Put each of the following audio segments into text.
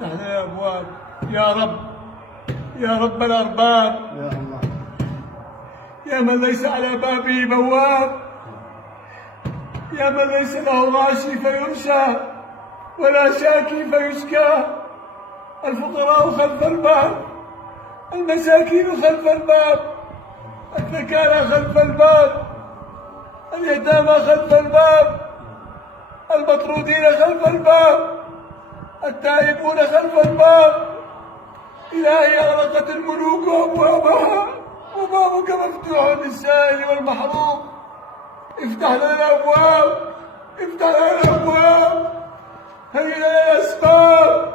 افتح لنا الابواب يا رب، يا رب الارباب، يا الله، يا من ليس على بابه بواب، يا من ليس له غاشي فيرشى ولا شاكي فيشكى. الفقراء خلف الباب، المساكين خلف الباب، الذكارى خلف الباب، اليتامى خلف الباب، المطرودين خلف الباب، التائبون خلف الباب. إلهي أغلقت الملوك أبوابها وبابك مفتوح للسائل والمحروم. افتح لنا الأبواب، افتح لنا الأبواب، هيئ لنا الأسباب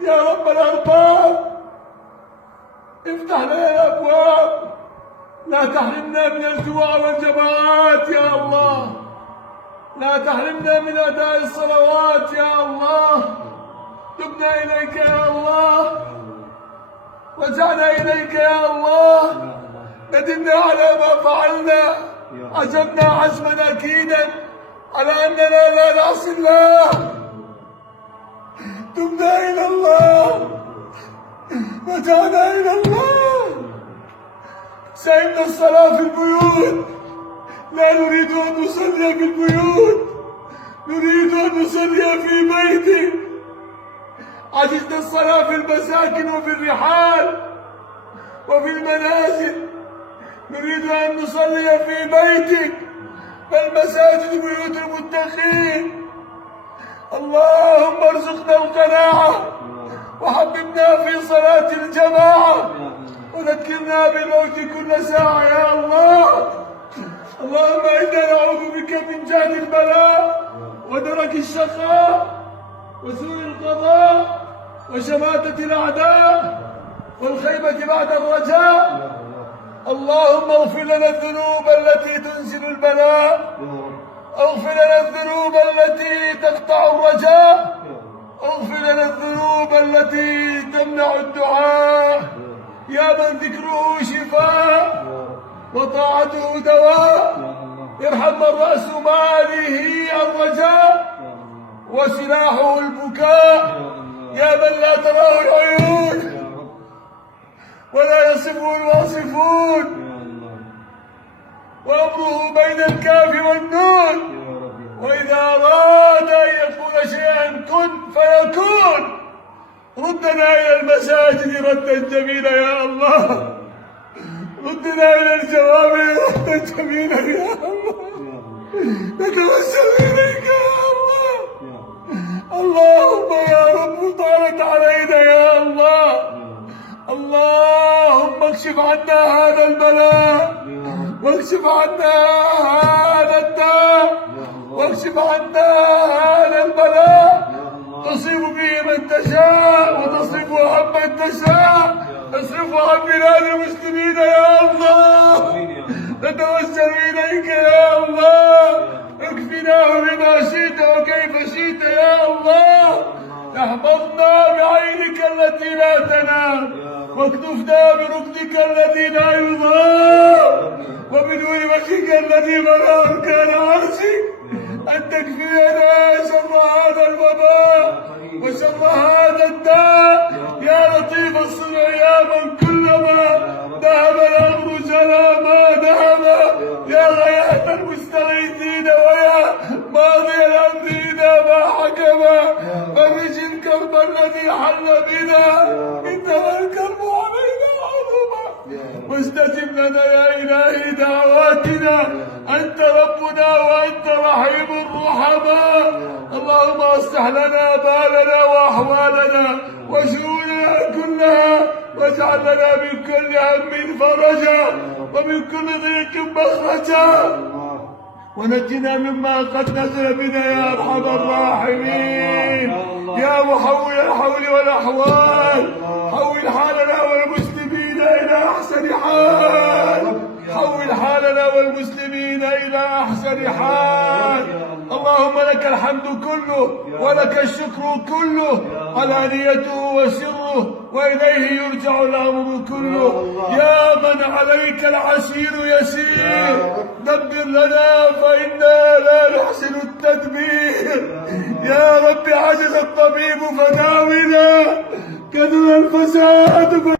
يا رب الأرباب. افتح لنا الأبواب، لا تحرمنا من الجوع والجماعات يا الله، لا تحرمنا من أداء الصلوات يا الله. تبنا إليك يا الله، رجعنا إليك يا الله، ندمنا على ما فعلنا، عزمنا عزما أكيدا على أننا لا نعصي الله. تبنا إلى الله، رجعنا إلى الله. سئمنا الصلاة في البيوت، لا نريد أن نصلي في البيوت، نريد أن نصلي في بيتك. عجزنا الصلاة في المساكن وفي الرحال وفي المنازل، نريد أن نصلي في بيتك، فالمساجد بيوت المتقين. اللهم ارزقنا القناعة وحببنا في صلاة الجماعة وذكرنا بالموت كل ساعة يا الله. اللهم إنا نعوذ بك من جهد البلاء ودرك الشقاء وسوء القضاء وشماتة الأعداء والخيبة بعد الرجاء. اللهم اغفر لنا الذنوب التي تنزل البلاء، اغفر لنا الذنوب التي تقطع الرجاء، اغفر لنا الذنوب التي تمنع الدعاء. يا من ذكره شفاء وطاعته دواء، ارحم من رأس ماله الرجاء وسلاحه البكاء. يا من لا تراه العيون ولا يصفه الواصفون، وأمره بين الكاف والنون، وإذا أراد أن يقول شيئا كن فيكون. ردنا إلى المساجد ردا جميلا يا الله، ردنا إلى الجوامع ردا جميلا يا الله. نتوسل إليك يا الله. اللهم يا رب طالت علينا يا الله. اللهم اكشف عنا هذا البلاء، واكشف عنا هذا الداء، واكشف عنا هذا البلاء. تصيب به من تشاء وتصرفه عن من تشاء، تصرفه عن بلاد المسلمين يا الله. نتوسل إليك يا الله، اكفناه بما شئت وكيف شئت يا الله. احفظنا بعينك التي لا تنام، واكتفنا بركنك الذي لا يضام، وبنور وجهك الذي ملا أركان عرشك، أن تكفينا شر هذا الوباء وشر هذا الداء. يا لطيف الصنع، يا من كلما ذهب الأمر جرى ما ذهب، يا غياث المستغيثين ويا ماضي الأمر إذا ما حكم، فرج الكرب الذي حل بنا، إنما الكرب علينا عظما. واستجب لنا يا إلهي دعواتنا، أنت ربنا وأنت رحيم الرحماء. اللهم اصلح لنا بالنا وأحوالنا وشؤوننا كلها، واجعل لنا من كل هم فرجا ومن كل ضيق مخرجا، ونجنا مما قد نزل بنا يا أرحم الراحمين. يا محول الحول والأحوال، حول حالنا والمسلمين إلى أحسن حال، حول حالنا والمسلمين إلى أحسن حال. اللهم لك الحمد كله ولك الشكر كله، علانيته وسره أمره وإليه يرجع الأمر كله. يا من عليك العسير يسير دبر لنا فإنا لا نحسن التدبير. يا رب عجز الطبيب فداونا، كثر الفساد